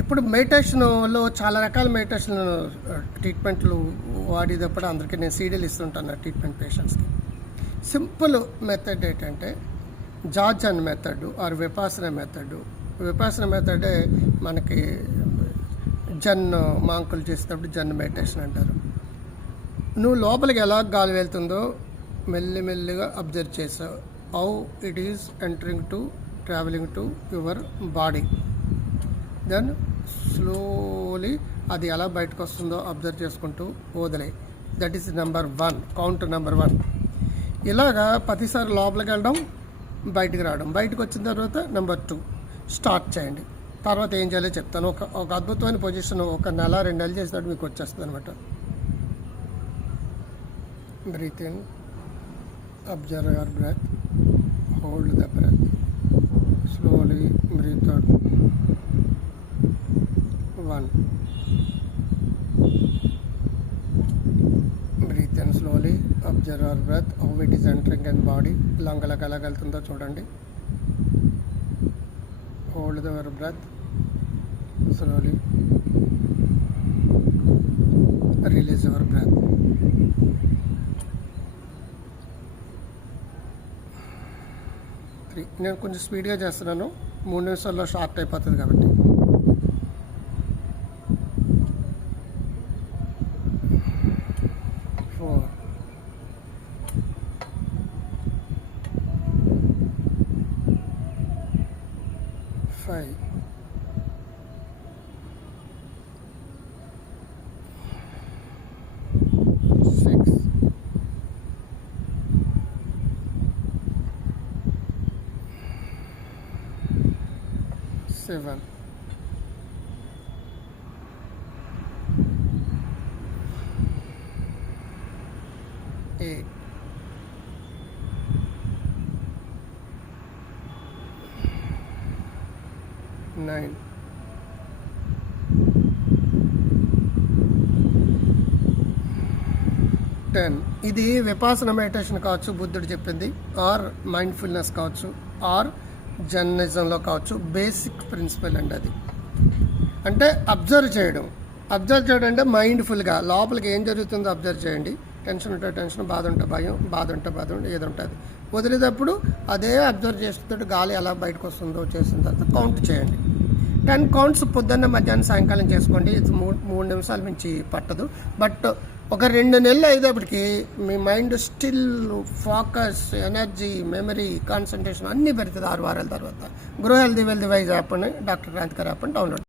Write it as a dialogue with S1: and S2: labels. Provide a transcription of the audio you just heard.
S1: ఇప్పుడు మెడిటేషన్లో చాలా రకాల మెడిటేషన్ ట్రీట్మెంట్లు వాడేటప్పుడు అందరికీ నేను సీడీలు ఇస్తుంటాను ట్రీట్మెంట్ పేషెంట్స్కి సింపుల్ మెథడ్ ఏంటంటే జార్జన్ method or Vipassana method Vipassana మెథడే మనకి జన్ మాంకులు చేసేటప్పుడు జన్ మెడిటేషన్ అంటారు. నువ్వు లోపలికి ఎలా గాలి వెళ్తుందో మెల్లిమెల్లిగా అబ్జర్వ్ చేసావు. How it is entering to travelling to your body then slowly అది ఎలా బయటకు వస్తుందో అబ్జర్వ్ చేసుకుంటూ వదిలే. That is number one count number one ఇలాగా ప్రతిసారి లోపలికి వెళ్ళడం బయటికి రావడం. బయటకు వచ్చిన తర్వాత నెంబర్ టూ స్టార్ట్ చేయండి. తర్వాత ఏం చేయాలో చెప్తాను. ఒక ఒక అద్భుతమైన పొజిషన్ ఒక నెల రెండు నెలలు చేసినట్టు మీకు వచ్చేస్తుంది అనమాట breathe in observe your breath hold the breath slowly breathe out one breathe and slowly observe our breath how it is entering and body లంగలకు ఎలా వెళ్తుందో చూడండి. Hold the your breath slowly release our breath నేను కొంచెం స్పీడ్గా చేస్తున్నాను. మూడు నిమిషాల్లో short అయిపోతుంది కాబట్టి. for. Fight. seven. Eight, nine, ten ఇది విపాసన మెడిటేషన్ కావచ్చు బుద్ధుడు చెప్పింది. ఆర్ మైండ్ఫుల్నెస్ కావచ్చు. ఆర్ జర్నలిజంలో కావచ్చు. బేసిక్ ప్రిన్సిపల్ అండి అది. అంటే అబ్జర్వ్ చేయడం. అబ్జర్వ్ చేయడం అంటే మైండ్ఫుల్గా లోపలికి ఏం జరుగుతుందో అబ్జర్వ్ చేయండి. టెన్షన్ ఉంటే టెన్షన్ బాధ ఉంటే భయం బాధ ఉంటే బాధ ఉంటే ఏది ఉంటుంది. వదిలేటప్పుడు అదే అబ్జర్వ్ చేస్తుంటే గాలి ఎలా బయటకు వస్తుందో చేసిన తర్వాత కౌంట్ చేయండి. టెన్ కౌంట్స్ పొద్దున్న మధ్యాహ్నం సాయంకాలం చేసుకోండి. ఇది మూడు మూడు నిమిషాల నుంచి పట్టదు. బట్ ఒక రెండు నెలలు అయ్యేటప్పటికి మీ mind still focus energy memory concentration అన్నీ పెరుగుతుంది ఆరు వారాల తర్వాత. Grow healthy wealthy wise app అని డాక్టర్ క్రాంతికర్ యాప్ అని డౌన్లోడ్